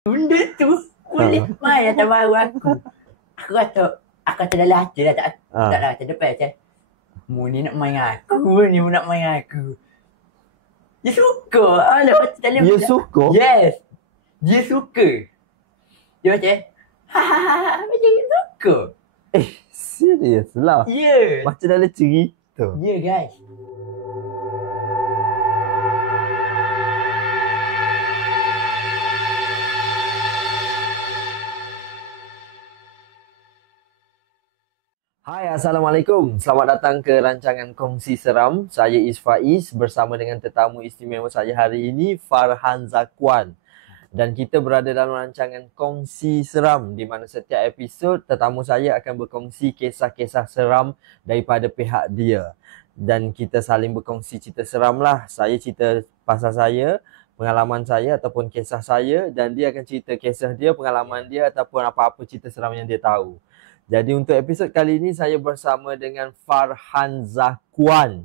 Benda tu kulit mai atas bahu aku. Aku kata dalam hati dah tak lah, terdepan macam mu ni nak main aku ni, mu nak main aku. Dia suka. Lepas tu dalam Dia suka? Yes. Dia suka. Dia macam macam dia suka. Serius lah. Ya. Macam dalam cerita. Ya guys. Hai, Assalamualaikum. Selamat datang ke rancangan Kongsi Seram. Saya Isfaiz bersama dengan tetamu istimewa saya hari ini, Farhan Zakwan. Dan kita berada dalam rancangan Kongsi Seram di mana setiap episod tetamu saya akan berkongsi kisah-kisah seram daripada pihak dia. Dan kita saling berkongsi cerita seram lah. Saya cerita pasal saya, pengalaman saya ataupun kisah saya, dan dia akan cerita kisah dia, pengalaman dia ataupun apa-apa cerita seram yang dia tahu. Jadi untuk episod kali ini saya bersama dengan Farhan Zakwan.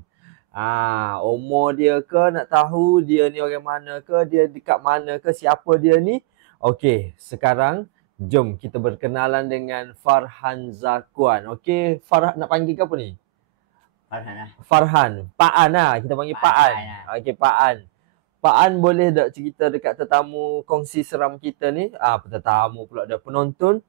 Umur dia ke, nak tahu dia ni orang mana ke, dia dekat mana ke, siapa dia ni? Okey, sekarang jom kita berkenalan dengan Farhan Zakwan. Okey, Farhan nak panggil ke apa ni? Farhan lah. Farhan. Pak An lah, kita panggil Pak An. Okey, Pak An. Pak An boleh tak cerita dekat tetamu kongsi seram kita ni? Tetamu pula dah, penonton.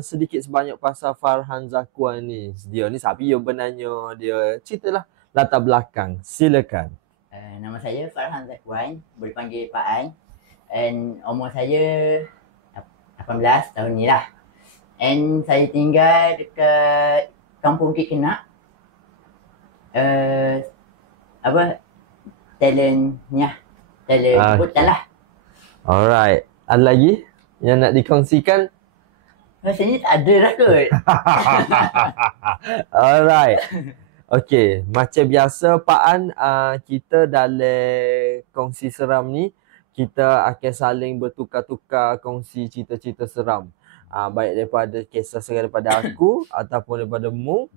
Sedikit sebanyak pasal Farhan Zakwan ni. Dia ni siapa yang benarnya dia? Ceritalah latar belakang. Silakan. Nama saya Farhan Zakwan, boleh panggil Pak An. And umur saya 18 tahun ni lah. And saya tinggal dekat Kampung Bukit Kenak. Talentnya. Talent hutan lah. Alright. Ada lagi yang nak dikongsikan? Rasanya tak ada lah kot. Alright. Okay, macam biasa Pak An, kita dalam kongsi seram ni, kita akan saling bertukar-tukar kongsi cerita-cerita seram. Baik daripada kisah seram daripada aku ataupun daripada mu.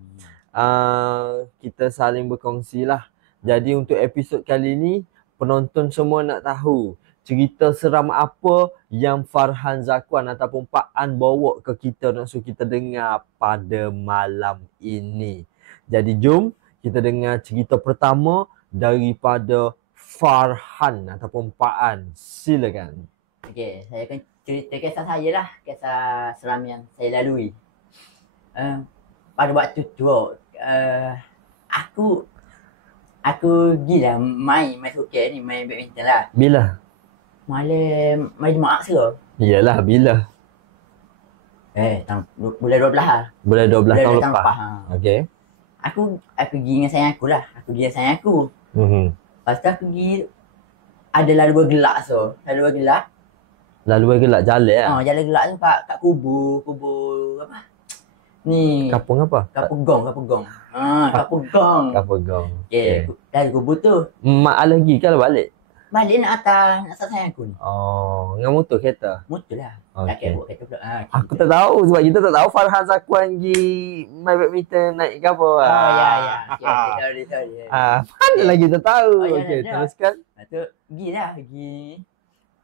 Kita saling berkongsi lah. Jadi untuk episod kali ni, penonton semua nak tahu cerita seram apa yang Farhan Zakwan ataupun Pak An bawa ke kita, nak suruh kita dengar pada malam ini. Jadi jom kita dengar cerita pertama daripada Farhan ataupun Pak An. Silakan. Okey, saya akan cerita kisah saya lah. Kisah seram yang saya lalui. Pada waktu tu, aku gila main sukan ni, main badminton lah. Bila? Malam Jumaat ke? Iyalah, bila? Bulan 12 lah. Bulan 12 tahun lepas. Okey. Aku pergi dengan sayang aku lah. Aku pergi dengan sayang aku. Lepas tu aku pergi, ada laluan gelak tu. Laluan gelak jalan lah? Jalan gelak tu kat kubur apa? Ni. Kapung apa? Kapung gong. Kapung gong. Okey. Dari kubur tu. Mak lagi kalau balik? Balik nak atas sayang aku ni. Dengan motor kereta? Motor lah. Okay. Buat kereta pula. Aku tak tahu sebab kita tak tahu Farhan Zakwan pergi main badminton naik ke apa. Ya. Okay, sorry. Mana lagi tak tahu. Okey, teruskan. Lepas tu pergi.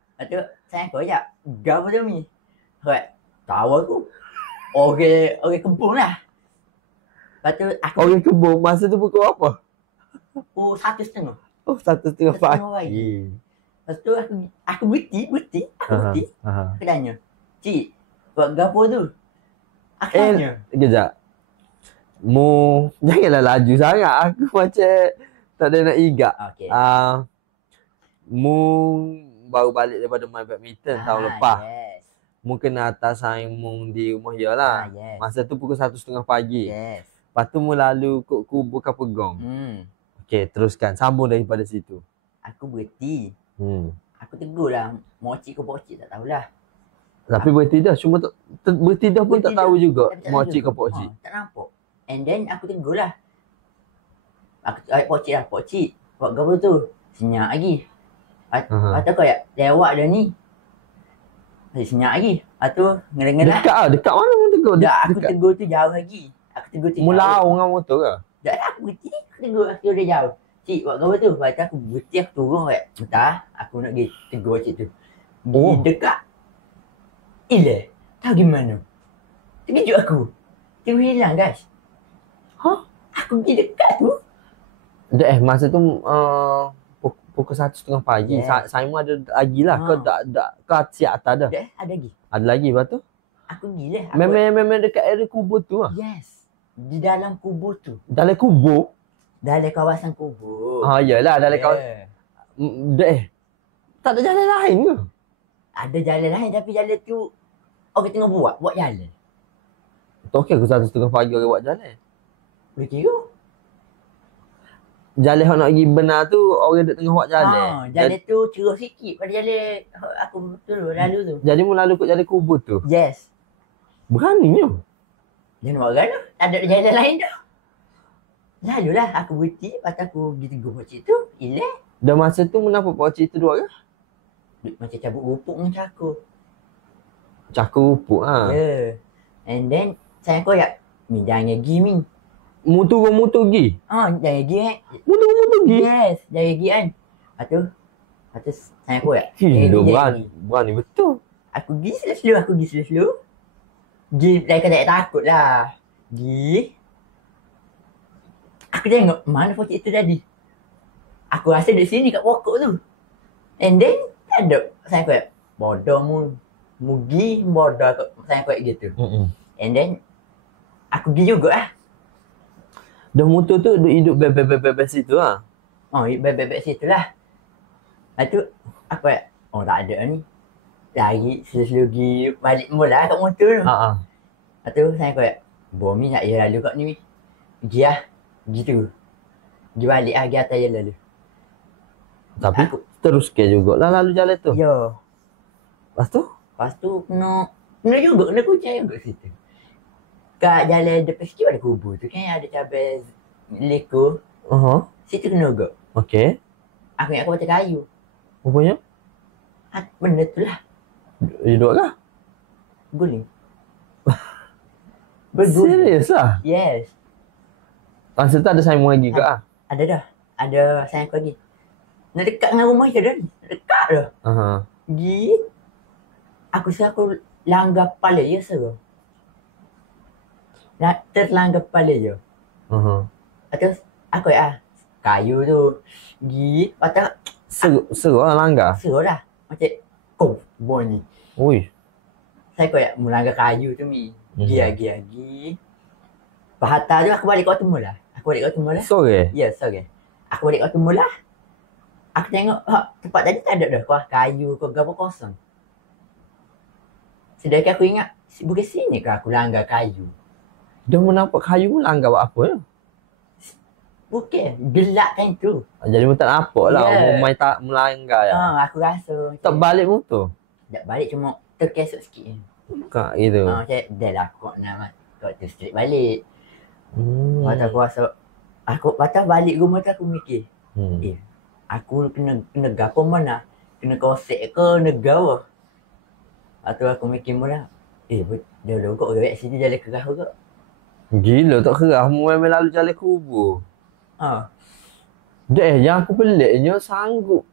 Lepas tu sayang aku ajak, gapa tu ni? Tahu aku. Orang kebun lah. Lepas tu aku Orang kebun masa tu pukul apa? pukul 1:30. 1:30 pagi. Lepas tu aku berhenti. Aku tanya, "Cik, buat gapo tu?" Aku tanya. Kejap. Mu janganlah laju sangat. Aku macam tak ada nak igak. Okey. Mu baru balik daripada main badminton tahun lepas. Yes. Mu kena atas saing mu di rumah dia lah. Yes. Masa tu pukul 1:30 pagi. Yes. Lepas tu mu lalu kubur Kapegong. Okey, teruskan. Sambung daripada situ. Aku berhenti. Aku tegur lah. Mocik ke pocik tak tahulah. Tapi berhenti dah. Cuma berhenti dah pun tak tahu juga. Mocik ke pocik. Tak nampak. And then aku tegur lah. Aku pocik lah. Pocik, buat gapo tu? Senyap lagi. Lepas tu dia awak dah ni. Masih senyap lagi. Lepas tu ngera-ngera. Dekat mana mu tegur? Tak, aku tegur tu jauh lagi. Aku tegur tu jauh. Mula dengan motor ke? Tak lah, aku berhenti. Aku dia jauh. Cik, buat apa tu? Lepas tu aku berhenti, aku turun. Bentar, aku nak pergi tegur cik tu. Oh. dekat. Hilang. Tahu gimana? Terkejut aku. Tiba hilang guys. Hah? Aku pergi dekat tu. Masa tu pukul 1:30 pagi. Yes. Simon ada lagi lah. Kau kau siap atas dah. Ada lagi. Ada lagi lepas tu? Aku gila. Memang dekat area kubur tu lah. Yes. Di dalam kubur tu. Dalam kubur? Dalam kawasan kubur. Yalah dalam kawasan. Tak ada jalan lain ke? Ada jalan lain tapi jalan tu orang tengah buat jalan. Tak okey aku 1:30 pagi orang buat jalan. Boleh kira? Jalan yang nak pergi benar tu orang duk tengah buat jalan. Jalan tu cerah sikit pada jalan aku dulu lalu tu. Jadi mu lalu kot jalan kubur tu. Yes. Beraninya. Jangan orang tu. Tak ada jalan lain dah. Lalulah aku berhenti. Lepas tu aku pergi tegur pakcik tu. Hilang. Dan masa tu kenapa pakcik tu dua ke? Macam cabut rupuk dengan cakur. Cakur rupuk ha. Yeah. And then saya koyak. Mi jangan pergi mi. Mutu gi. Jangan pergi Mutu gi. Yes. Jangan pergi kan. Lepas tu saya koyak. Berani betul. Aku pergi slow. Pergi like tak takut lah. Pergi. Aku tengok mana pokok itu tadi. Aku rasa di sini kat pokok tu. And then tak ada. Saya kata bodoh mu. Mugi bodoh saya kata gitu. And then aku pergi juga lah. Dah motor tu duk hidup bebek situ lah. Bebek situ lah. Lepas tu aku kata tak ada ni. Lari selagi balik mula kat motor tu. Lepas tu saya kata Bomi nak ya lalu kat ni. Pergi lah. Gitu. Pergi balik lah. Pergi atas je lalu. Tapi aku terus ke jugalah lalu jalan tu. Ya. Lepas tu kena juga. Kena kucing juga situ. Kat jalan depan sikit ada kubur tu kan. Ada cabai leko. Situ kena juga. Okey. Aku ingat aku baca kayu. Rupanya? Benda tu lah. Hidup kah? Guling. Serius lah? Yes. Masa tu ada Simon lagi ke ah? Ada dah. Ada sayang lagi. Nak dekat dengan rumah kita dah. Dekat dah. Pergi. Aku rasa aku langgar kepala je serah. Nak terlanggar kepala je. Lepas aku kayu tu. Pergi. Lepas serah lah langgar? Serah dah. Macam bunyi. Ui. Saya koyak melanggar kayu tu mi. Pergi. Pahatta tu aku balik kau temu lah. Sore? Ya, sore. Aku balik kau temu lah. Aku tengok tempat tadi tak ada dah. Kau kayu, kau gapa kosong. Sedangkan aku ingat, bukan sini ke aku langgar kayu. Dia menampak kayu langgar buat apa ya? Bukan, gelap kan tu. Jadi mu tak nampak lah. Main tak melanggar ya? Aku rasa. Tak balik motor? Tak balik cuma terkesut sikit. Kak gitu? Macam dah lah aku nak tu straight balik. Lepas aku rasa, aku patah balik rumah tu aku mikir. Aku kena gapo mana? Kena kosek ke negara? Lepas tu aku mikir mula. Dia kok orang sini jalan kerah juga. Gila tak kerah. Memang lalu jalan kubur. Yang aku peliknya sanggup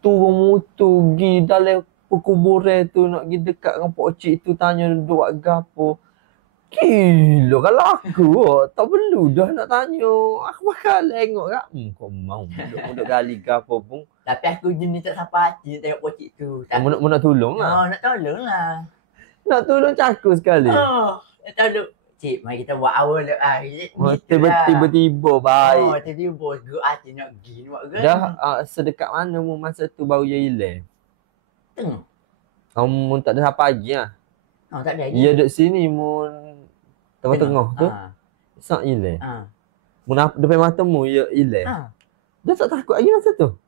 turun motor pergi dalam perkuburan tu nak pergi dekat dengan pokcik tu tanya buat gapo. Gila kalau aku tak perlu dah nak tanya. Aku bakal tengok kak. Kau mau duduk gali gapo pun. Tapi aku jenis tak sampai hati nak tengok pokcik tu. Mu nak tolong lah. Nak tolong lah. Nak tolong cakur sekali. Nak tolong. Cik, mari kita buat awal lah. Tiba-tiba baik. Tiba-tiba gerak hati nak pergi. Dah sedekat mana mu masa tu baru dia hilang? Tengok. Mu tak ada apa lagi lah? Tak ada lagi. Ya duduk sini mu tengah-tengah tu. Sak hilang. Mu depan mata mu ya hilang. Dah tak takut lagi masa tu?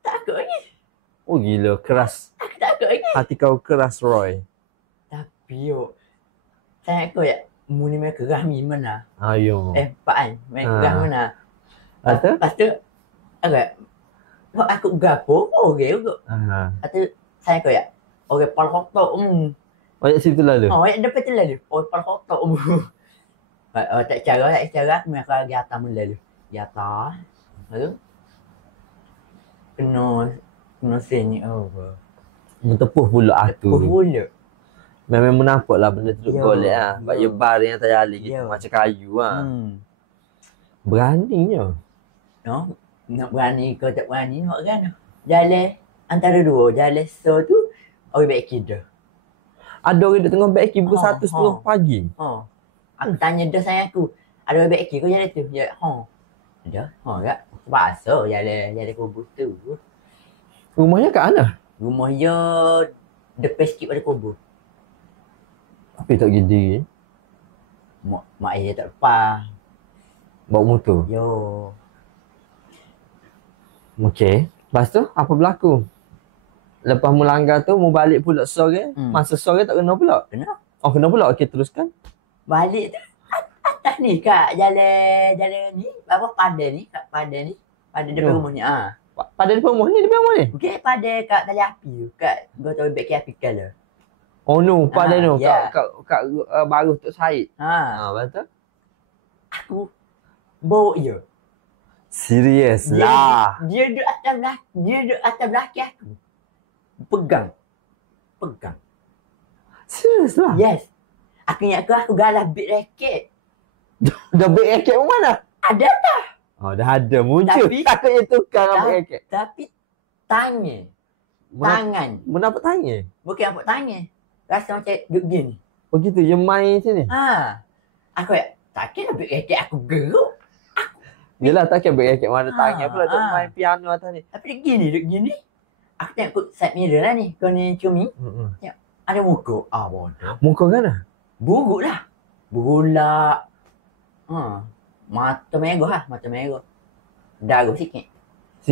Takut lagi. Oh gila, keras. Aku takut lagi. Hati kau keras Roy. Tapi saya aku mu ni main kerah mi mana? Ayo. Pak An, main kerah mana? Lepas tu aku gapo orang juga. Lepas tu saya aku orang pal hotok Banyak situ lalu? Yang depan tu lalu. Orang pal hotok tak cara aku main kerah di atas mula lalu. Di atas. Lalu kena sini over. Mentepuh pula aku. Tepuh pula. Memang menampak lah benda tu Yo, golek lah. Sebab yo. dia bar yang terjali gitu. Yo. Macam kayu lah. Beraninya. No? Nak berani kau tak berani nak kan? Jalan antara dua. Jalan so tu, orang baik kita. Ada orang duduk tengah beki pukul Ha, 1:30 pagi. Aku tanya dah sayang aku. Ada orang baik kau jalan tu? Dia, ada. Kak. Bahasa jalan kubur tu. Rumahnya kat mana? Rumah dia depan sikit pada kubur. Tapi tak gede. Mak ayah tak lepas. Bawa motor. Yo. Okey. Lepas tu apa berlaku? Lepas melanggar tu mau balik pula sore. Masa sore tak kena pula. Kena. Oh kena pula. Okey teruskan. Balik tu atas ni kat jalan ni. Apa pada ni? Kat pada ni. Pada depan rumah ni. Pada depan rumah ni, depan rumah ni? Okey, pada kat tali api tu. Kat gua tahu beg api kala. Oh no, pada no. Ya. Kat baru Tok Syed. Betul? Aku bawa je. Serius lah. Dia duduk atas belakang aku. Pegang. Serius lah? Yes. Aku ingat aku galah beg raket. Dah beg raket mana? Ada tak? Oh dah ada muncul. Tapi- Takutnya tukar beg raket. Tapi tangan. Menapa tanya? Bukan apa tangan. Rasa macam duduk gini. Oh gitu, yang main sini? Aku takkan beg raket aku geruk. Yelah takkan beg raket mana tangan pula duk ah. main piano atas ni. Tapi duduk gini. Aku tengok side mirror lah ni. Kau ni cumi. Ada muka. Bodoh. Muka kan? Buruk lah. Berulak. Mata merah lah. Mata merah. Darah sikit.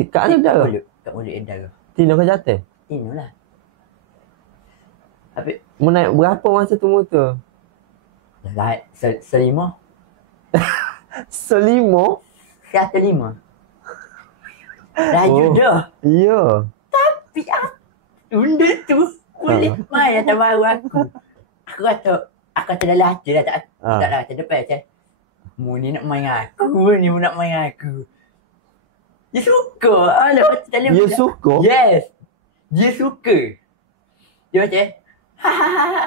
Kat mana dah? Kat mulut dia darah. Tino kau jatuh? Tino lah. Tapi Menaik berapa masa tu motor? dah selima. Selimo? 105. Laju dah. Ya. Tapi benda tu boleh main atas baru aku. Aku kata dalam hati dah tak lah kata depan macam mu ni nak main aku ni, mu nak main aku. Dia suka. Lepas tu dalam Dia suka? Yes. Dia suka. Dia macam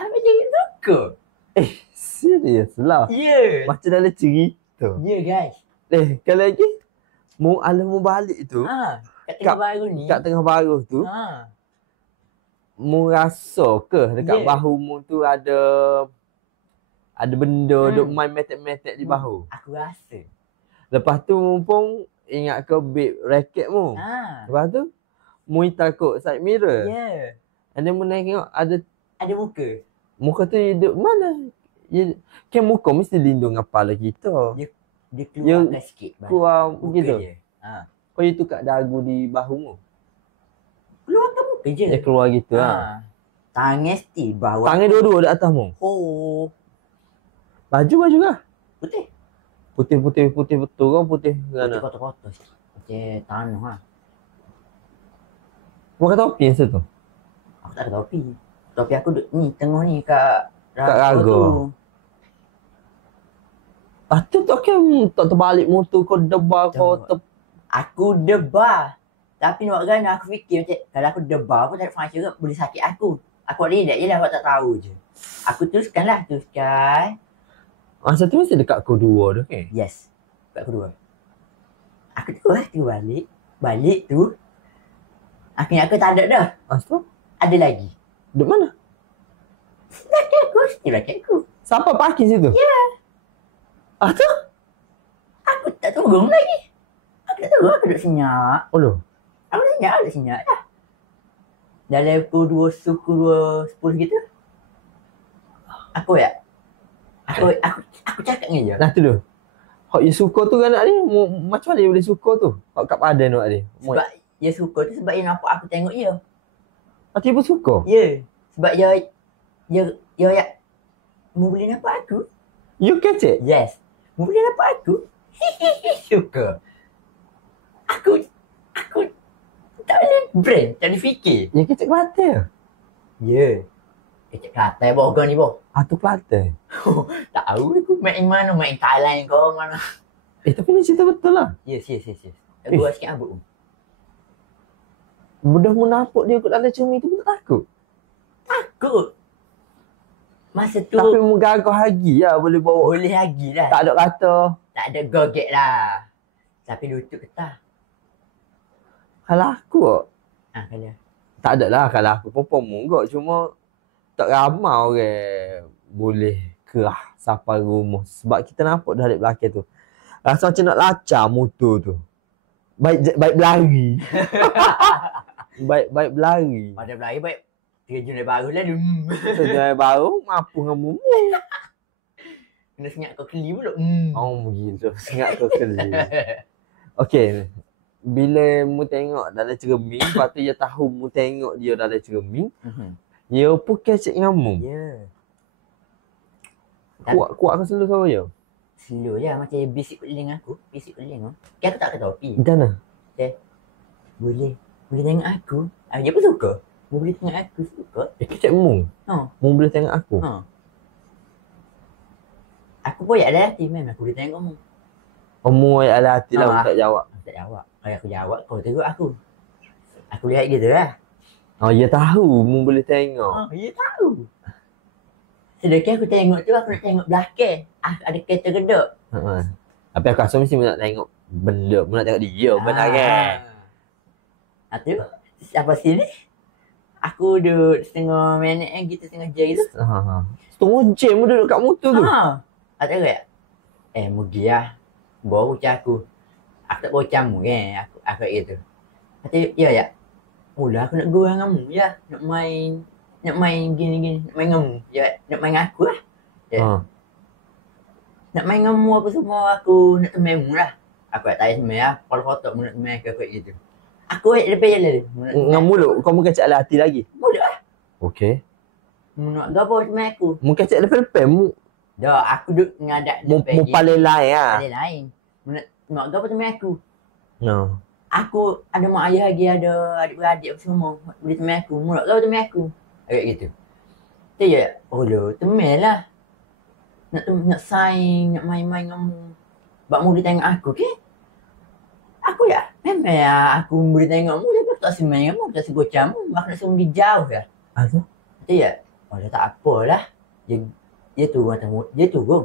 macam dia suka. Serius lah. Ya. Macam dalam cerita. Ya guys. Kalau lagi mu balik tu Kat tengah baru ni. kat tengah baru tu mu rasa ke dekat Yeah. bahu mu tu ada benda duk main metek-metek di bahu. Aku rasa. Lepas tu mu pun ingat ke beg raket mu. Lepas tu mu takut side mirror. Ya. And then mu tengok Ada muka. muka tu duduk mana? Kan muka mesti lindung kepala kita. Dia keluarkan sikit. Keluar muka begitu. dia. Kau itu kat dagu di bahu mu. Keluarkan muka je. Dia keluar gitu lah. Tangan still bawah. Tangan dua-dua di atas mu. Baju lah. Putih. Putih betul kan putih Putih mana? kotor-kotor sikit. Macam tanah lah. Mu kata topi yang tu. Aku tak ada topi. Topi aku duduk ni, tengah ni kat raga tu. Tu tak kan tak terbalik motor kau debar kau Aku debar. Tapi nak kan aku fikir macam kalau aku debar pun tak ada function ke boleh sakit aku. Aku relax je lah, aku tak tahu je. Aku teruskan. Masa tu mesti dekat kau dua tu kan? Yes. Kat kedua. Aku tu balik. Balik tu. Aku ingat aku tak ada dah. Masa tu? Ada lagi. Duduk mana? Belakang aku. Still belakang aku. Siapa parking situ? Ya. Tu? Aku tak turun lagi. Aku tak turun. Aku duduk senyap. Oh loh. Aku duduk senyap dah. Dalam pukul 2:10 gitu. Aku cakap dengan dia. Nah tu tu. Hak you suka tu kan anak dia? Macam mana dia boleh suka tu? Hak kat badan tu anak dia? Sebab dia suka tu sebab dia nampak aku tengok dia. Dia pun suka? Ya. Sebab dia mu boleh nampak aku. You kecek? Yes. Mu boleh nampak aku. Suka. Aku tak boleh brain, tak boleh fikir. You kecek Kelantan? Ya. Kecek Kelantan boh ni boh. Tu Kelantan? Tak tahu aku main mana, main Thailand kau mana. Tapi ni cerita betul lah. Yes. Aku sikit abuk. Mudah mu nampak dia kat dalam cermin tu pun tak takut? Takut. Masa tu Tapi mu gagah lagi lah boleh bawa. boleh lagi lah. Tak ada kata. Tak ada gogek lah. Tapi lutut ketah. Kalau aku Kalau. tak ada lah kalau aku perempuan munggok. Cuma tak ramai orang boleh kerah sampai rumah. Sebab kita nampak dari belakang tu. Rasa macam nak lacak motor tu. Baik berlari. baik berlari. Pada berlari baik. 3 Julai baru lah dia. Sejak baru mampu dengan mumu. Kena sengat kau keli pula. Oh gila. Sengat tu keli. Okey. Bila mu tengok dalam cermin, lepas tu dia tahu mu tengok dia dalam cermin, dia pun kecek dengan mu. Ya. Kuat ke selalu suara dia? Slow je macam bisik kat telinga aku. Bisik kat telinga. Kan aku tak kata topi. Macam mana? Boleh tengok aku. Dia pun suka. Boleh tengok aku suka. Kecek mu. Ha. Mu boleh tengok aku. Ha. Aku pun ada hati memang aku boleh tengok mu. Oh, mu ada hati lah, mu tak jawab. Tak jawab. Kalau aku jawab kau tengok aku. Aku lihat gitu lah. Oh, dia tahu mu boleh tengok. Dia tahu. Sedangkan aku tengok tu aku nak tengok belakang. Ada kereta gedok. Tapi aku rasa mesti mu nak tengok benda, mu nak tengok dia, benar kan? Tu sampai sini aku duduk setengah minit gitu, setengah jam gitu. Setengah jam mu duduk kat motor tu. Aku cakap, mugi lah. Bawa bocah aku. Aku tak bocah mu kan. Aku gitu. Kata, ya. Mula aku nak gorang dengan mu je. Nak main gini-gini. Nak main dengan mu. Ya, nak main dengan aku lah. Nak main dengan mu apa semua. Aku nak teman mu lah. Aku tak tanya teman lah. Kalau kotak mu nak teman aku gitu. Aku depan jalan dia. Dengan mulut, kau mu kecek ala hati lagi? Mulut lah. Okey. Mu nak gapo teman aku. Mu kecek depan-depan mu. Dah, aku duduk ngadak Mu paling lain lah. Paling lain. Mu nak gapo teman aku. No. Aku ada mak ayah lagi, ada adik-beradik apa semua. Boleh teman aku. Mu nak gapo teman aku. Agak gitu. Tu je. Oh lo, teman lah. Nak sign, nak main-main dengan mu. Sebab mu boleh tengok aku, okey? Aku ya, memang ya aku boleh tengok mu, tapi aku tak semai dengan mu, tak segocah mu. Aku nak suruh pergi jauh ya. Tu? Tu je. Oh dah tak apalah. Dia turun atas motor. Dia turun.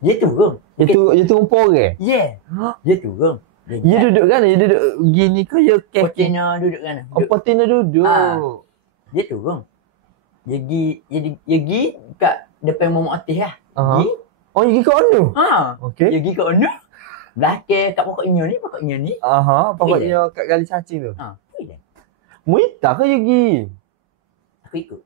Dia turun poreh? Yeah. Dia turun. Dia duduk kan? Dia duduk gini ke dia kek? Potina duduk kan? Oh, Potina duduk. Dia turun. Dia pergi kat depan Muhammad Atih lah. Pergi. Oh, dia pergi kat mana? Okey. Dia pergi kat mana? Belakang kat pokoknya ni. Pokoknya kat gali cacing tu. Pergi dah. Mu tak ke dia pergi? Aku ikut.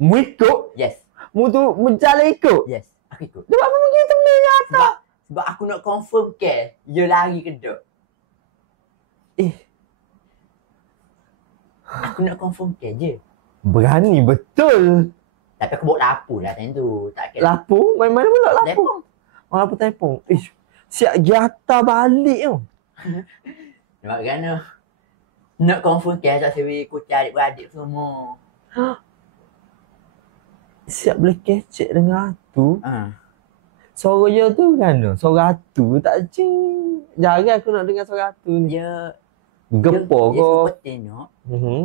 Mu ikut? Yes. Mu tu berjalan ikut? Yes. Aku ikut. Sebab mu pergi teman yang atas. Sebab aku nak confirm ke dia lari ke tak. Aku nak confirm ke je. Berani betul. Tapi aku bawa lapu lah time tu. Tak kira. Lapu? Main mana pula lapu? Tepung. Oh, lapu tepung. Siap giata balik tu. Nampak kan tu. Nak confirm ke tak sewi kucing adik-beradik semua. Siap boleh kecek dengan tu. Suara dia tu kan tu. Suara tu tak cing. Jarang aku nak dengar suara tu ni. Dia Gepo dia kau. super tengok.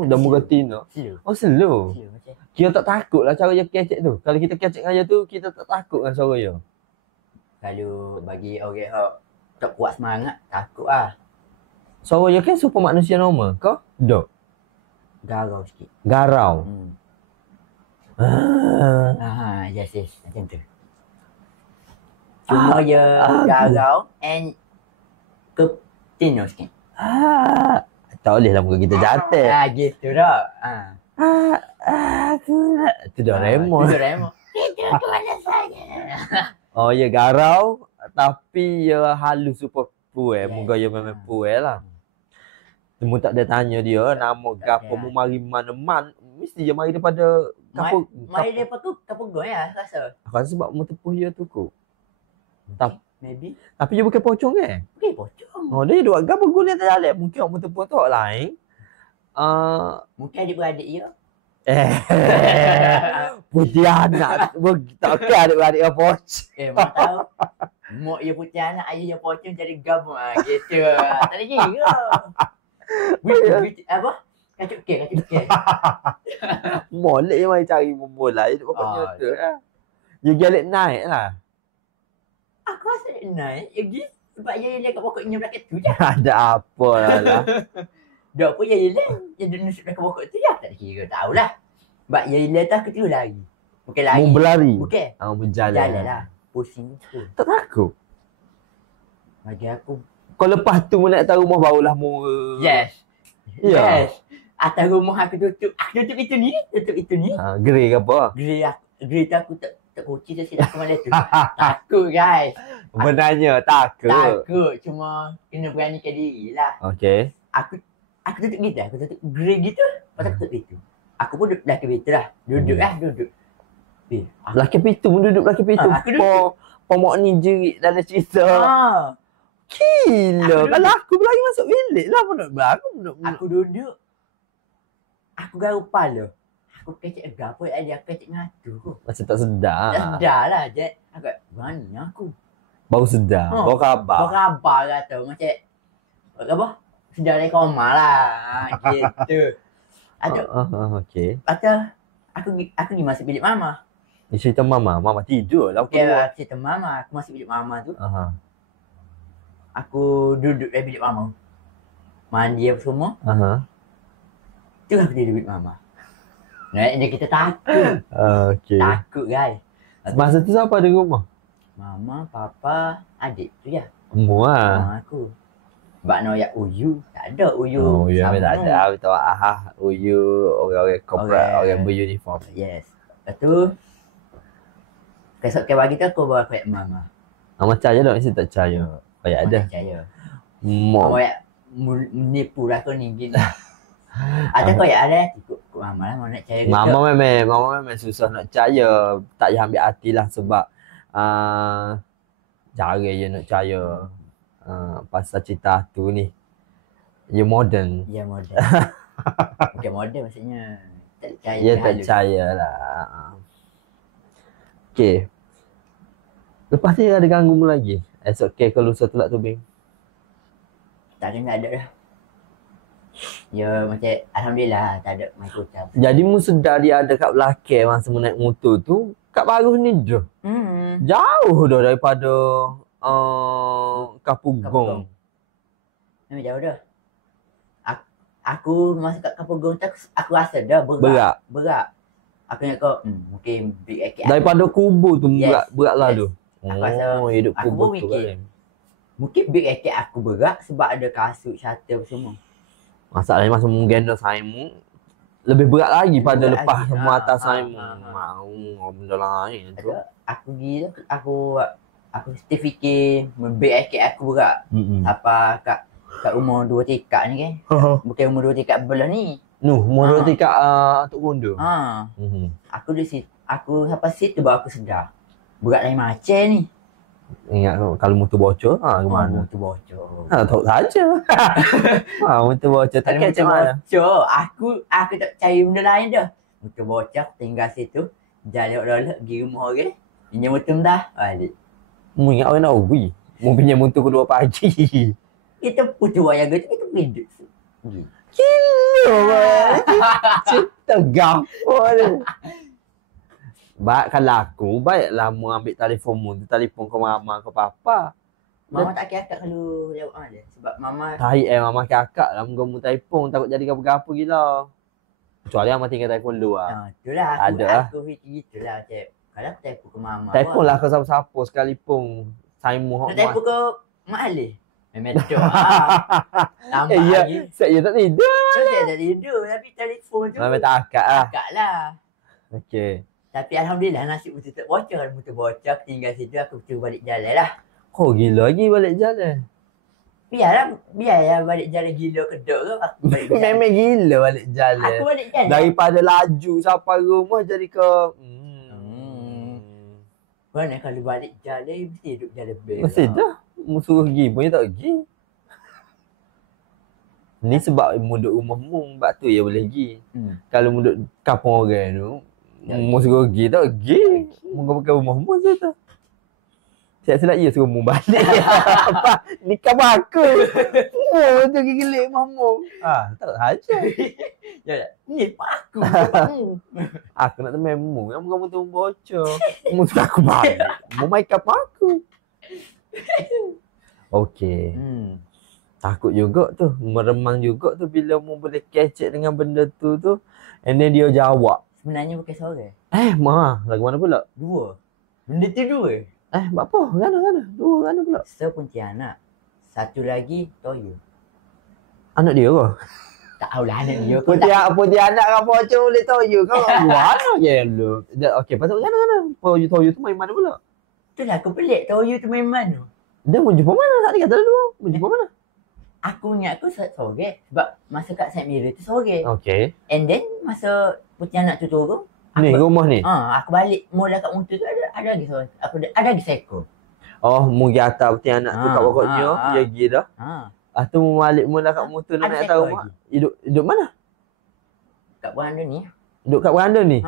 Dah mengerti no. Slow. Oh, slow. Slow macam. Kita tak takut lah cara dia kecek tu. Kalau kita kecek dengan dia tu, kita tak takut dengan suara dia. Kalau bagi orang yang tak kuat semangat, takut lah. Suara dia kan super manusia normal. Kau? Dok. Garau sikit. Garau. Yes. Macam tu. Cuma dia garau and ketino sikit. Tak boleh lah muka kita jatuh. Gitu dah. Itu Doraemon. Itu Doraemon. Itu mana saya. Oh, ya garau tapi ya halus super puai. Muka dia memang puai lah. Mu tak ada tanya dia nama gapo mu mari mana-mana. Mesti dia mari daripada kapo. Mari daripada tu Kapogoy lah rasa. Aku rasa sebab mu tepuh dia tu kot. Maybe. Tapi dia bukan pocong kan? Bukan pocong. Oh, dia dua gapo guna atas jalan. Mungkin mu tepuh tu lain. Mungkin adik-beradik dia. Putih anak. Tak okey adik-beradik dia pocong. Mak tahu. Mak dia putih anak, ayah dia pocong jadi gabung. Gitu. Tak ada kira. Apa? Kacuk ke. Molek je mari cari bumbul lah. Itu pokoknya Ah. tu lah. You galak naik lah. Aku rasa dia naik lagi. Sebab Yaya kat pokoknya belakang tu je. Ada apa lah. Dah pun Yaya yang duduk nusuk belakang pokok tu je. Tak kira, tahulah. Sebab Yaya tu aku terus lari. Bukan lari. Mu berlari. Bukan. Berjalan. Jalan lah. Pusing tu. Tak takut. Bagi aku. Kau lepas tu mu nak tahu rumah barulah mu. Yes. Ya. Yes. Atas rumah aku tutup. Aku tutup itu ni. Grey ke apa? Grey tu aku tak kunci tu silap ke mana tu. Takut guys. Benarnya takut. Takut. Cuma kena beranikan diri lah. Okay. Aku tutup gitu. Aku tutup grey gitu. Lepas tu aku tutup itu. Aku pun duduk belakang itu lah. Duduk. Laki pitu mu duduk laki pitu. Aku duduk. Pomok ni jerit dalam cerita. Aku Gila. duduk. Kalau aku berlari masuk bilik lah. Aku duduk. Aku garuk kepala. Aku kecek apa dia. Aku kecek ngatu aku. Macam tak sedar. Tak sedar lah je. Aku berani aku. Baru sedar. Baru khabar. Berkhabar kata. Macam apa? Sedar dari koma lah. Gitu. Okay. Lepas tu aku pergi masuk bilik mama. Ni cerita mama. Mama tidur lah. Okay lah, cerita mama. Aku masuk bilik mama tu. Aku duduk dalam bilik mama. Mandi apa semua. Tu aku tidur bilik mama. Naiknya kita takut. Okay. Takut guys. Masa tu siapa ada rumah? Mama, papa, adik tu je. Semua lah. Mama aku. Sebab nak yak uyu. Tak ada uyu. Uyu sama. tak ada. Aku tahu Uyu orang-orang corporate, orang beruniform. Yes. Lepas tu, keesok pagi tu aku bawa koyak mama. Mama percaya tak? Mesti tak percaya. Kayak ada. Tak percaya. Mama yak menipu lah kau ni gini. Ada koyak ada ikut mama lah. Mama nak percaya ke Mama memang susah nak percaya. Tak payah ambil hati lah sebab jarang je nak percaya pasal cerita tu ni. Dia modern. Ya modern. Bukan modern maksudnya. Tak percaya. Ya tak percaya lah. Okay. Lepas tu ada ganggu mu lagi? Esok kalau lusa tolak tubing? Tak ada dah. Ya macam Alhamdulillah tak ada microcharge. Jadi mu sedar dia ada kat belakang masa mu naik motor tu. Kat baru ni je. Jauh dah daripada Kapugong. Memang jauh dah. Aku masa kat Kapugong tu aku rasa dah berat. Aku ingat kau mungkin big akid. Daripada kubur tu Yes. berat lah tu. Aku rasa Hidup aku kubur pun tu fikir. kan. Mungkin big akid aku berat sebab ada kasut, shutter semua. Masalahnya masa mu gendong Saimu lebih berat lagi pada Berat lepas lagi. semua atas Saimu. Ha. Benda lain tu. Aku gila aku mesti fikir big akid aku berat. Apa kat rumah 2 tingkat ni kan. Bukan rumah 2 tingkat belah ni. Umur 2 tingkat Tok Gondo. Aku di situ. Aku sampai situ baru aku sedar. Berat lain macam ni. Ingat kalau motor bocor, gimana? Motor bocor. Tahu saja. Motor bocor Tak tak ada macam motor mana? bocor. Aku tak percaya benda lain dah. Motor bocor aku tinggal situ. Jalan lolak pergi rumah orang. Pinjam motor dah balik. Mu ingat orang nak ubi. Mu pinjam motor kedua pagi. Kita putus wayang gitu kita hidup. Gila. Cerita gapo ni. Kalau aku, baiklah mu ambil telefon mu, telefon ke mama ke papa. Mama tak kira akak kalau lewat dia. Sebab mama Tahi mama kakak lah, mu telefon takut jadi gapo-gapo gila. Kecuali mama tinggal telefon luar. itulah Ada lah. aku fikir gitulah cik. Kalau aku telefon ke mama. Telefon lah ke siapa-siapa sekalipun. Saimu Nak hok telefon ke Mak Alif. Memang dok. Nampak ya, lagi. saya tak tidur. Saya tak tidur tapi telefon tu. Mama tak akak lah. Akak lah. Okey. Tapi Alhamdulillah nasib motor tak bocor. Kalau motor bocor aku tinggal situ aku cuba balik jalan lah. Kau gila lagi balik jalan. Biarlah balik jalan gila kedok ke aku balik jalan. Memang gila balik jalan. Aku balik jalan. Daripada laju sampai rumah jadi ke Mana kalau balik jalan mesti duduk jalan bel. mesti dah. Mu suruh pergi pun dia tak pergi. Ni sebab mu duduk rumah mu, sebab tu ya boleh pergi. Kalau mu duduk kampung orang tu, mu suruh pergi tak pergi. Mu bukan rumah mu je tu. Tak silap ia suruh mu balik. Apa? Nikah bakul. Oh, tu gigi mamong. Tak saja. Ya, ni pak aku. Aku nak teman mu. Kamu tu bocor. Mu suka aku balik. Mu make up aku. Okey. Takut juga tu. Meremang juga tu bila mu boleh kecek dengan benda tu. And then dia jawab. Sebenarnya bukan seorang. Lagu mana pula? Dua. Benda tu dua. Buat apa? Gana. Dua gana pula. Sepontianak. Satu lagi Toyo. Anak dia ke? Tak tahulah anak dia. Putih anak kan bocor boleh Toyo. Kau mana je lu? Okey, pasal gana. Toyo tu main mana pula? Itulah aku pelik. Toyo tu main mana? Dia mau jumpa mana? Tadi kata dulu. Mau jumpa mana? Aku ingat aku sorang. Sebab masa kat St. Mirror tu sorang. Okey. And then masa Pontianak tu turun. Ni rumah ni? Aku balik mula kat motor tu ada lagi seorang. Ada lagi seekor. Oh, mu pergi atas putih anak tu kat pokoknya. Dia pergi dah. Tu mu balik mula kat motor nak naik atas rumah. Duduk mana? Kat beranda ni. Duduk kat beranda ni?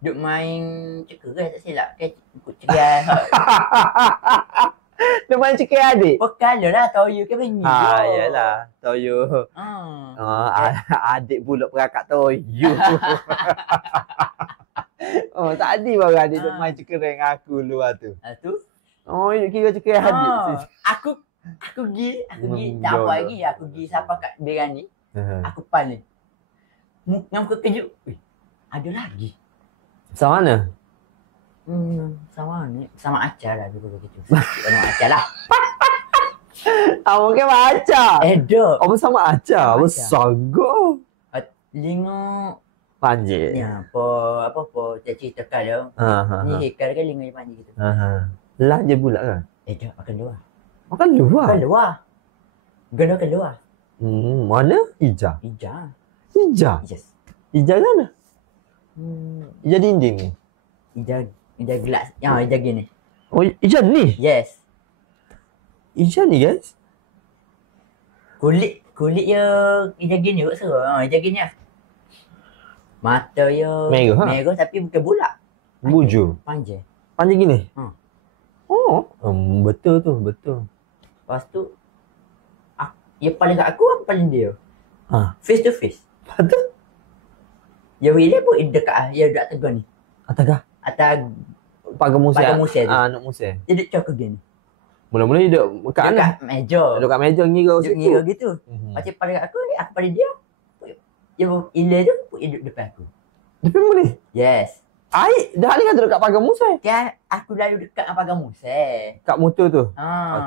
Duduk main cekeras tak silap. Ikut cekeras. Dia main cekeras adik? Bukan lah Toyo ke bengi. Yalah. Toyo. Adik pula perakak Toyo. Tadi baru adik duk main cekeras dengan aku luar tu. Tu? Kira cekeras adik. Aku pergi tak apa lagi. Aku pergi sampai kat Berani. Aku paling. Yang muka kejut. Ada lagi. Sama mana? Sama ni. Sama Acar lah dulu begitu. Sama Acar lah. Mungkin Acar. Dok. Bersama Acar. Besar go. Lingo panjang. ni apa cerita kalau. Ni hekar kan lingo panjang gitu. Lah je pula kan? Dok makan luar. Makan luar? Makan luar. Gana keluar. Mana? Ija. Yes. Ija mana? Ija dinding ni? Ija gelas. Ija gini. Oh, Ija ni? Yes. Ija ni guys? Kulit dia Ija gini kot serah. Ija gini lah. Mata dia merah tapi bukan bulat. Bujur? Panjang gini? Betul tu, betul. Lepas tu dia paling kat aku paling dia. Face to face. Betul? Ya bila pun dekat dia dekat tegar ni. Atas pagar musim tu. Anak musim. Dia duduk cakap gini. Mula-mula dia duduk kat mana? Meja. Duduk kat meja ngira gitu. Macam paling kat aku paling dia. Dia ila tu dia duduk depan aku. Depan mana? Yes. Dah ni kan duduk kat pagar musim. Kan aku lalu dekat pagar musim. Kat motor tu?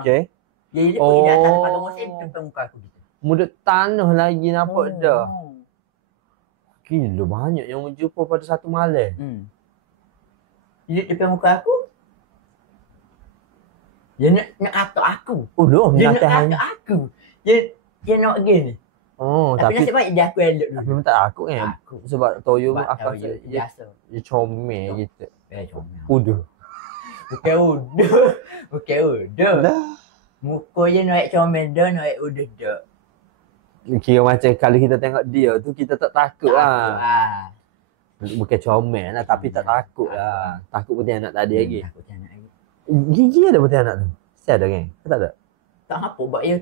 Okey. Dia pun dia atas pagar musim depan muka aku gitu. Mulut tanah lagi nampak dah. Gila banyak yang menjumpa pada satu malam. Dia depan muka aku. Dia nak atok aku. Dia nak atok aku. Dia nak gini. Tapi nasib baik dia aku elok dulu. Tapi memang tak takut kan? Sebab Toyo aku biasa. Dia comel gitu. Comel. Bukan udah. Muka je naik comel dah, naik udah dah. Kira macam kalau kita tengok dia tu kita tak takut lah. Bukan comel lah tapi tak takut lah. Takut putih anak tadi lagi. Gigi ada putih anak tu? Saya ada kan? Tak ada? Tak apa sebab dia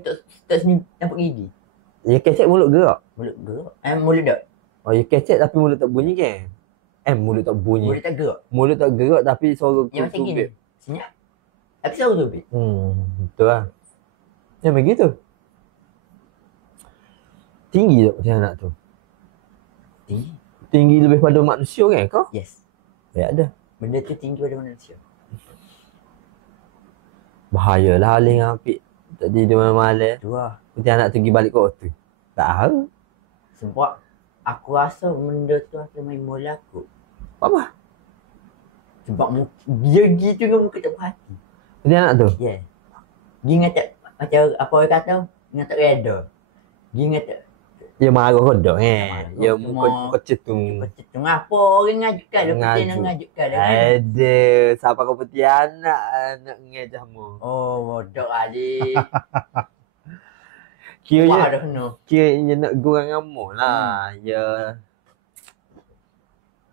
tak seni nampak gigi. Dia kecek mulut gerak? Mulut tak. Dia kecek tapi mulut tak bunyi kan? Mulut tak bunyi. Mulut tak gerak. Mulut tak gerak tapi suara yang macam gini. Senyap. Tapi suara tubik. Betul lah. Yang begitu. Tinggi tak putih anak tu? Tinggi lebih pada manusia kan kau? Yes. Ya ada. Benda tu tinggi pada manusia. Bahayalah Aling apik. Tadi dia malam-malam. Tu lah. Putih anak tu pergi balik kota. Tak tahu. Sebab aku rasa benda tu akan main bola aku. Apa? Sebab dia gitu dengan muka tak berhati. Putih anak tu? Yeah. Dia ingat macam apa orang kata, ingat tak reda. Dia ingat tak. Dia marah kodok Dia muka cetung. Cetung apa orang ngajukan dia putih nak ngajukan dia. Ada. Siapa kau putih anak ngejah mu. Bodoh Ali. Kira dia nak gurang ngamu lah. Ya.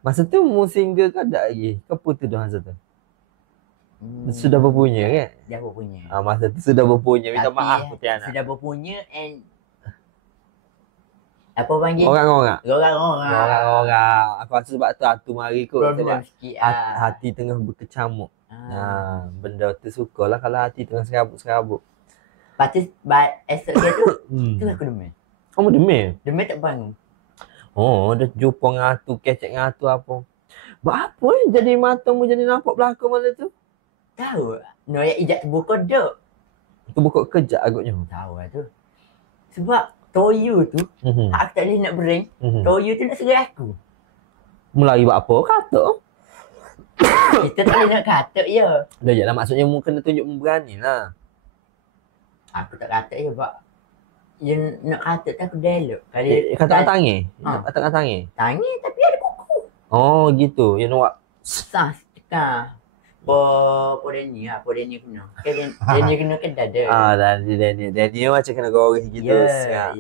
Masa tu mu single kau tak lagi? Kau putus dah masa tu? Sudah berpunya kan? Dah berpunya. Masa tu sudah berpunya. Minta Tapi, maaf Pontianak. Sudah berpunya and apa panggil? Orang-orang. Orang-orang. Orang-orang. Aku rasa sebab tu hatu mari kot. Problem Sebab sikit hati tengah berkecamuk. Benda tu sukalah kalau hati tengah serabut-serabut. Lepas tu, esok dia tu, tu aku demam. Kamu demam? Demam tak bangun. Oh, dah jumpa ngatu, kecek ngatu apa. Buat apa jadi matamu jadi nampak belakang malam tu? Tahu, Noyak ijat terbuka dek. Itu buka kejap agaknya. Tahu lah tu. Sebab Toyo tu, aku tak boleh nak bering. Toyo tu nak serai aku. Melari buat apa? Kata. Kita tak boleh nak kata je. Dah je lah, maksudnya mu kena tunjuk mu berani lah. Aku tak kata je sebab yang nak kata tu aku dialog. Kata kat tangan? Kata kat tangan? Tangan tapi ada kuku. Oh gitu, you know what? Sah cekah. Po Daniel kena. Daniel kena ke dada. Daniel macam kena goreng gitu. Ya.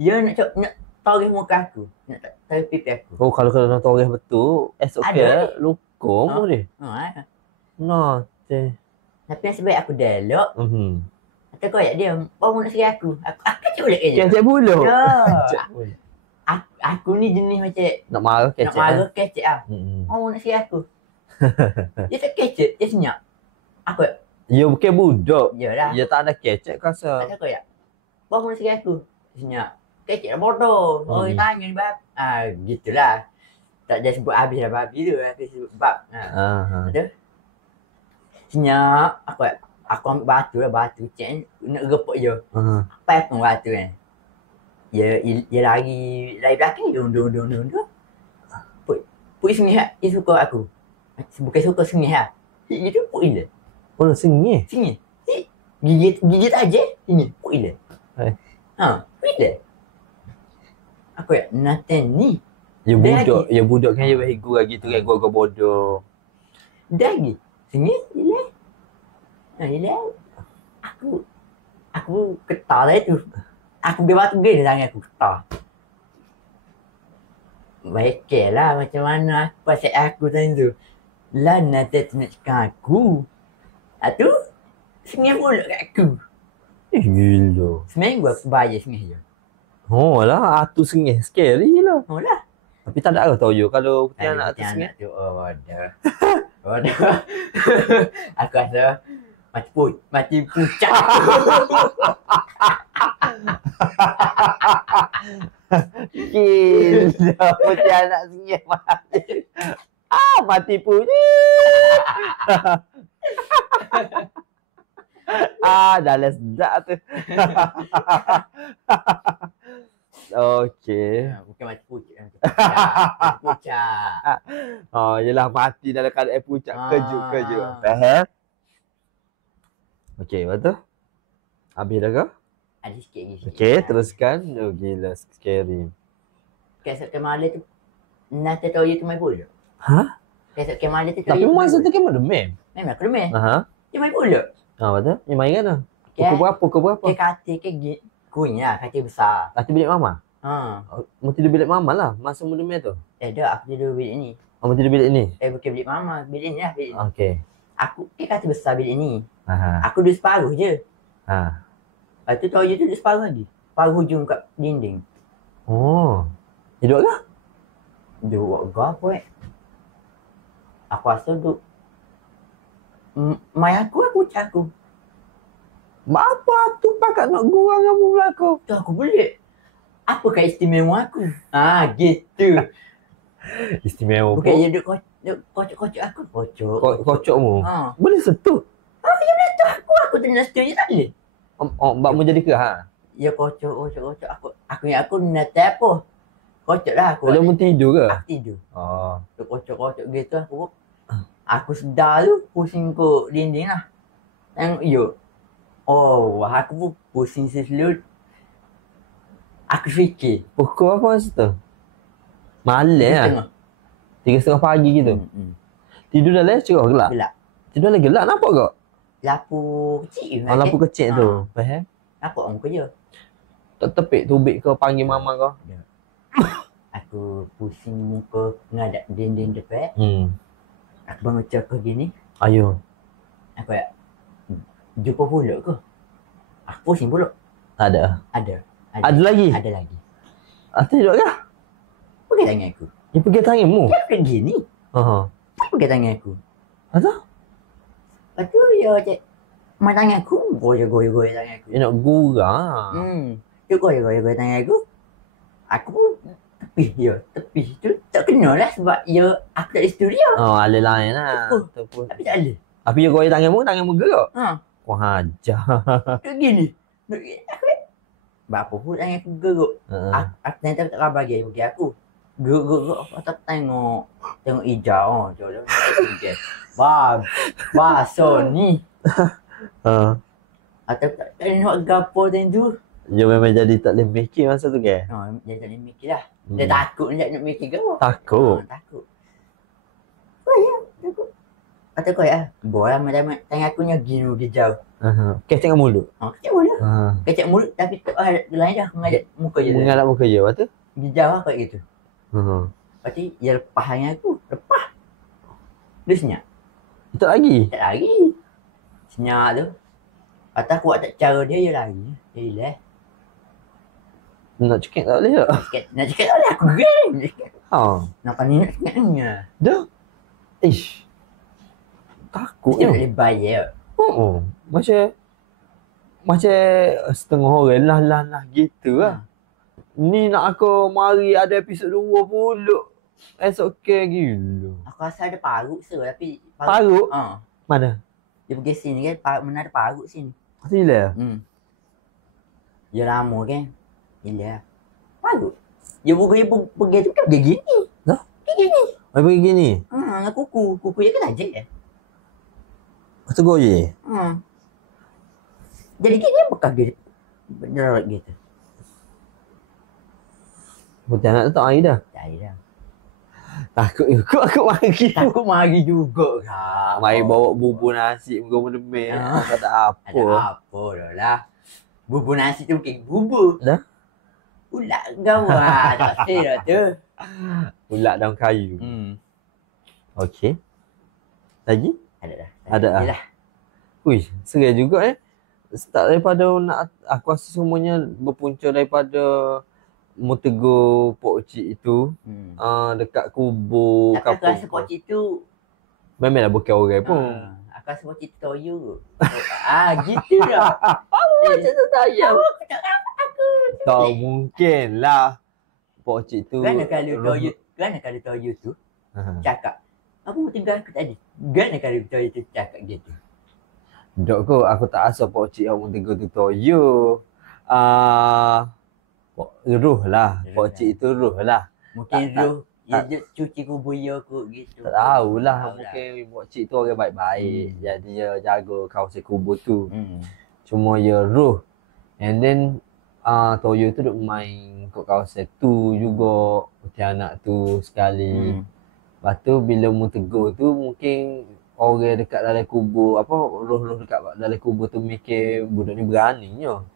Ya nak tarik muka aku. Nak tarik pipi aku. Oh kalau nak toreh betul, okey luka mu dia. No, Tapi nasib baik aku dialog. Kata kau dia, baru nak serai aku. Aku culik je. Kecek bulu. Ya. Aku ni jenis macam nak marah kecek. Nak marah kecek ah. Baru nak serai aku. Dia tak kecek, dia senyap. Aku ya bukan budak. Yalah. Dia tak ada kecek rasa. Kata kau ya. Baru nak serai aku. Senyap. Kecek lah bodoh. Oh, dia tanya ni bab. Gitulah. Tak ada sebut habis dah babi tu. Aku sebut bab. Ada. Senyap. Aku ambil batu lah. Batu cek nak repot je. Apa pun batu kan. Dia lari belakang. Dung. Pui sengih lah. Dia suka aku. Bukan suka sengih lah. Dia tu pui gila. Oh sengih? Sengih. Gigit aja. Sengih. Pui gila. Pui gila. Aku Nathan ni. Ya budak kan dia berhigu lagi tu kan gua bodoh. Dah lagi. Sengih gila. Gila. Aku ketar lah tu. Aku batu gila tangan aku ketar. Baik lah macam mana pasal aku tadi tu. Lah Nathan nak cakap aku. Tu sengih pula kat aku. Gila. Seminggu aku bayar sengih je. Oh lah, atu sengih. Scary lah. Oh lah. Tapi tak ada tahu kalau Pontianak atu sengih. Tu, ada. Aku rasa mati pucat. Gila, Pontianak sengih mati. Mati pucat. Dah lesak tu. Okey. Bukan mati pucat. Pucat. Yelah mati dalam keadaan pucat. Kejut. Faham? Okey, lepas tu? Habis dah ke? Ada sikit lagi. Okey, teruskan. Oh gila, scary. Kesat Kemal tu Nata tahu tu main bola. Kesat Kemal tu Tapi masa tu Kemal demam. Memang aku demam. Dia main bola. Betul? Dia main kan? Pukul berapa? Dia kata ke kunyah, kata besar. Kata bilik mama? Mu tidur bilik mama lah masa mu demam tu? Tak, aku tidur bilik ni. Mu tidur bilik ni? Bukan bilik mama, bilik ni lah bilik ni. Okey. Aku kata besar bilik ni. Aku duduk separuh je. Lepas tu tahu je tu duduk separuh lagi. Separuh hujung kat dinding. Oh. Dia duduk ke? Duduk ke apa Aku rasa duduk mai aku ucap aku. Apa tu pakat nak gurang kamu belakang? Tu aku belik. Apakah istimewa aku? Gitu. Istimewa bukan dia duduk kocok aku. Kocok mu? Boleh sentuh? Dia boleh sentuh aku. Aku tak nak sentuh je tak boleh. Mbak mu jadi ke Ya kocok. Aku nak apa? Kocok lah aku. Kalau mu tidur ke? Aku tidur. Kocok gitu aku. Aku sedar tu pusing ke dinding lah. Tengok aku pun pusing seselut. Aku fikir. Pukul apa masa tu? Malam lah. 3:30 pagi gitu. Tidur dalam cerah gelap? Gelap. Tidur dalam gelap nampak tak? Lampu kecil. Lampu kecil tu. Faham? Nampak orang kerja. Tak tepik tubik ke panggil mama kau? Ya. Aku pusing muka ngadap dinding depan. Aku bangun cakap gini. Ayo. Aku ya, jumpa pula ke? Aku pusing pula. Tak ada. Ada. Ada lagi? Ada lagi. Tidak kah? Pergi tangan aku. Dia pergi tanganmu? Dia bukan gini. Pergi tangan aku. Apa? Lepas tu dia cak, main tangan aku. Goyang tangan aku. Dia nak gurang. Dia goyang tangan aku. Aku pun tepih dia. Tepih tu tak kena lah sebab dia aku tak ada studio. Ada lain lah. Tapi tak ada. Tapi dia goyang tanganmu gerak. Kau hajar. Dia gini. Berapa pun tangan aku geruk. Aku tak bagi aku. Geruk aku tak tengok hijau. Basuh ni. Atau tak tengok gapo tu. Dia memang jadi tak boleh mikir masa tu ke? Dia tak boleh mikir lah. Dia takut nak mikir ke apa? Takut? Takut. Takut. Kata kau ya, bola macam tangan aku nya gini jauh. Kecek mulut. Kecek mulut. Kecek mulut tapi lain dah mengadap muka je. Mengadap muka je, lepas tu? Jauh lah kayak gitu. Lepas tu dia lepas tangan aku. Lepas. Dia senyap. Tak lagi? Tak lagi. Senyap tu. Lepas tu aku buat tak cara dia lagi. Dia hilang. Nak cakap tak boleh tak? Nak cakap tak boleh aku geng. Nampak ni nak cakapnya. Dah? Ish. Takut dia boleh bayar. Macam setengah orang lah gitu lah. Ni nak aku mari ada episod 2 pula. Esok ke gila. Aku rasa ada parut se tapi parut? Mana? Dia pergi sini kan, mana ada parut sini. Sila? Dia lama kan. Gila. Parut. Dia pergi tu kan pergi gini. Dah? Pergi gini. Pergi gini? Kuku dia kan tajik ya. Lepas tu goye? Jadi gini bekas dia beneran gitu. Putih anak tu tak air dah? Tak air dah. Takut juga aku mari. Takut mari juga kak. Mari bawa bubur nasi muka mendemik. Tak apa. Ada apa dah lah. Bubur nasi tu bukan bubur. Dah? Ulat gawat. Tak say dah tu. Ulat daun kayu. Okey. Lagi? Ada dah. Ada lah. Ui, serai juga Start daripada nak aku rasa semuanya berpunca daripada tegur Pok Cik itu. Dekat kubur kampung. Aku rasa Pok Cik tu memanglah bukan orang pun. Aku rasa Pok Cik tu toyo. Gitu dah. Macam tu saya. Aku tak mungkin lah Pok Cik tu. Kerana kalau toyo tu cakap apa tinggal aku tadi. Kerana kalau toyo tu cakap gitu. Dok ko, aku tak rasa Pok Cik yang tegur tu toyo. Ruh lah. Pok Cik tu ruh lah. Mungkin ruh dia cuci kubur dia kot gitu. Tak tahulah. Mungkin Pok Cik tu orang baik-baik. Jadi dia jaga kawasan kubur tu. Cuma dia ruh. And then toyo tu duk main kat kawasan tu juga. Putih anak tu sekali. Lepas tu bila mu tegur tu mungkin orang dekat dalam kubur roh-roh dekat dalam kubur tu mikir budak ni beraninya.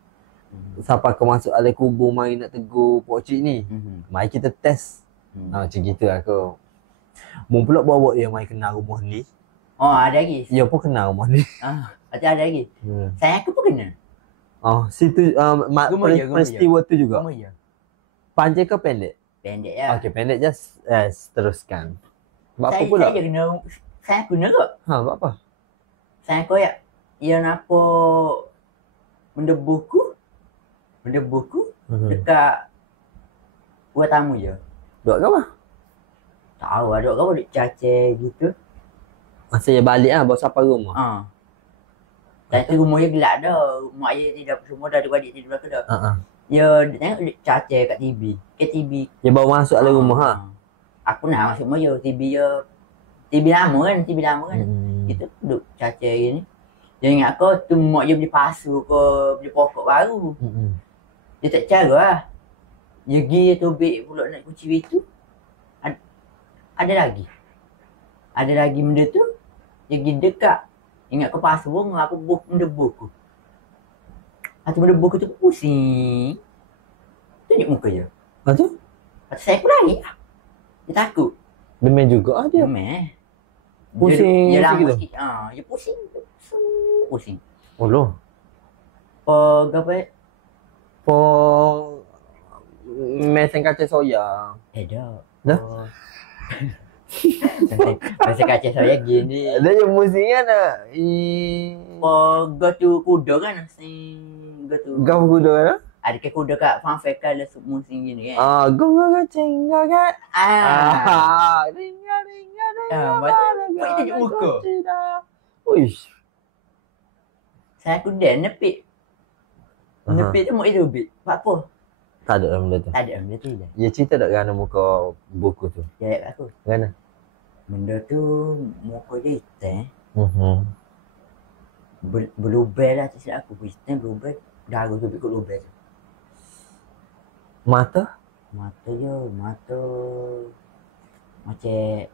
Sampai kau masuk dalam kubur mari nak tegur Pok Cik ni. Mari kita test. Macam gitu aku. Mu pula bawa dia mari kenal rumah ni. Ada lagi. Ya pun kenal rumah ni. Ada lagi. Saya aku pun kenal. Situ peristiwa tu juga. Panjang ke pendek? Pendek ya. Okey, pendek just teruskan. Buat apa pula? Saya kena saya guna kot. Buat apa? Saya koyak ia nampak benda buku dekat buat tamu je. Duk ke apa? Tahu ada ke apa duk cacing gitu. Masa dia balik bawa siapa rumah? Dan tu rumah dia gelap dah. Mak dia tidak semua dah adik-adik tidur belakang dah. Dia tengok duk cacing kat TV. Dia bawa masuk dalam rumah Aku nak masuk rumah dia. TV lama kan. Kita duduk cacing gini. Dia ingat aku tu mak dia beli pasu ke beli pokok baru. Dia tak cara lah. Dia pergi tobek pula nak kunci pintu. Ada lagi benda tu. Dia pergi dekat. Ingat aku pasu bunga apa benda buku. Lepas tu benda buku tu pusing. Tunjuk muka je. Lepas tu saya pun lari. Dia takut. Demam juga dia. Demam. Pusing Dia lama gitu? sikit. Dia pusing. Pusing. Oh loh. Apa? Mesin kaca soya. Dah. Dah? Masa kaca saya gini. Ada yang musiknya nak. Go tu kuda kan? Go tu. Gau kuda kan? Ada ke kuda kat fanfare kalau musim gini kan? Gau cengga kan? Ringa. Buat itu je muka. Uish. Saya kuda nepik. Nepik tu mau itu bit. Apa? Tak ada benda tu. Tak ada benda tu je. Ya cerita tak kerana muka buku tu? Jawab aku. Kerana? Benda tu muka dia Mhm. Berlubang lah tak silap aku. Hitam berlubang. Darah tu ikut lubang tu. Mata? Mata macam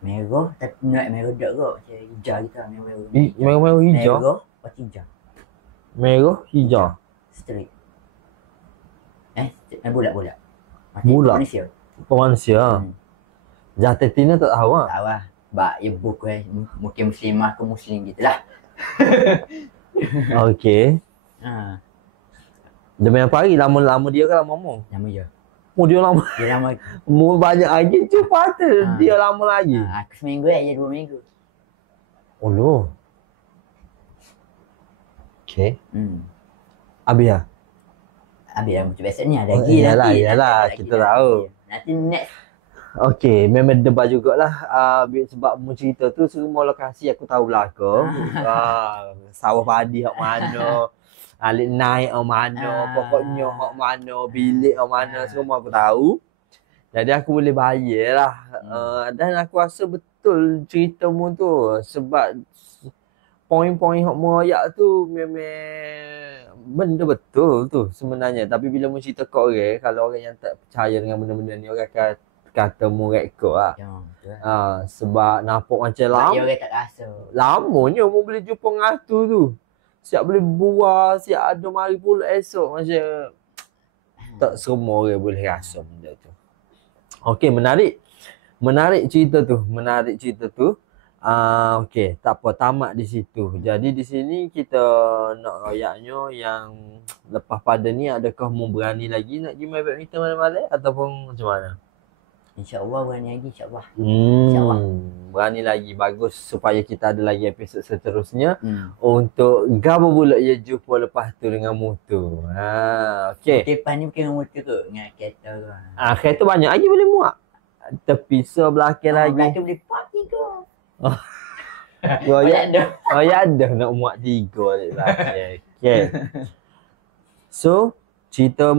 merah. Tapi nak merah tak kot. Macam hijau gitu lah. Merah hijau? Merah macam hijau. Merah hijau. Straight. Bulat-bulat. Bulat? Malaysia. Malaysia. Jatetina tak tahu lah. Tak lah. Bak ya buku mungkin muslimah ke muslim gitu lah. Okey. Ha. Demi apa hari? Lama-lama dia ke lama mu? Nama je. Oh dia lama. Dia lama. Mu banyak lagi cepat tu. Dia lama lagi. Aku seminggu je 2 minggu. Oh loh. Okey. Habis lah? Habis lah macam biasa ni ada lagi nanti. Yalah, kita tahu. Nanti next. Okey, memang debat jugalah sebab mu cerita tu semua lokasi aku tahu belaka. Sawah padi hak mana, alik naik hak mana, pokoknya hak mana, bilik hak mana, semua aku tahu. Jadi aku boleh bayar lah. Dan aku rasa betul ceritamu tu sebab poin-poin hak mu royak tu memang benda betul tu sebenarnya. Tapi bila mu cerita kat orang, kalau orang yang tak percaya dengan benda-benda ni, orang akan kata mu rekod lah. Sebab nampak macam lama. Orang tak rasa. Lamanya mu boleh jumpa ngatu tu. Siap boleh buah, siap ada mari pula esok. Macam tak semua orang boleh rasa benda tu. Okey, menarik. Menarik cerita tu. Okey, tak apa, tamat di situ. Jadi di sini kita nak royaknya yang lepas pada ni, adakah mu berani lagi nak pergi main badminton malam-malam ataupun macam mana? InsyaAllah berani lagi, insyaAllah. InsyaAllah. Berani lagi, bagus supaya kita ada lagi episod seterusnya untuk gapo pula ia jumpa lepas tu dengan motor. Okey. Depan ni bukan dengan motor ke, dengan kereta ke. Kereta banyak lagi boleh muat. Tepi belakang lagi. Belakang boleh park 3. Ya ada nak muat 3 balik belakang. Okey. So, cerita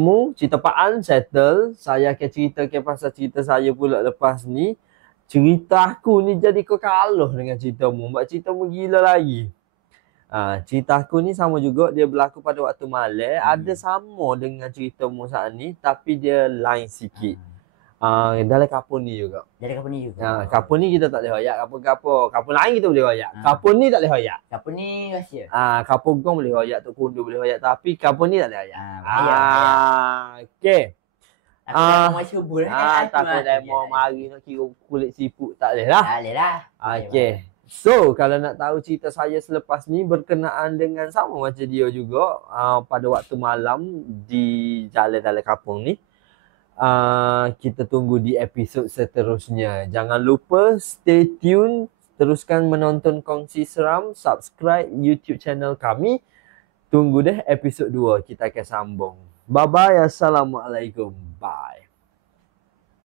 Pak An settle. Saya akan ceritakan pasal cerita saya pula lepas ni. Cerita aku ni jadi kau kalah dengan ceritamu. Sebab ceritamu gila lagi. Cerita aku ni sama juga. Dia berlaku pada waktu malam. Ada sama dengan ceritamu saat ni. Tapi dia lain sikit. Dalam kapur ni juga. Kapur ni kita tak boleh hoyak. Kapur lain kita boleh hoyak. Kapur ni tak boleh hoyak. Kapur ni rahsia. Kapur gong boleh hoyak, Tok Kundu boleh hoyak. Tapi kapur ni tak boleh hoyak. Okey. Aku dah subur takut dah mau mari nak kira kulit siput. Tak boleh lah. Tak boleh lah. Okey. So, kalau nak tahu cerita saya selepas ni berkenaan dengan sama macam dia juga. Pada waktu malam di jalan-jalan kampung ni. Kita tunggu di episod seterusnya. Jangan lupa stay tune, teruskan menonton Kongsi Seram, subscribe YouTube channel kami. Tunggu deh episod 2, kita akan sambung. Bye bye, assalamualaikum. Bye.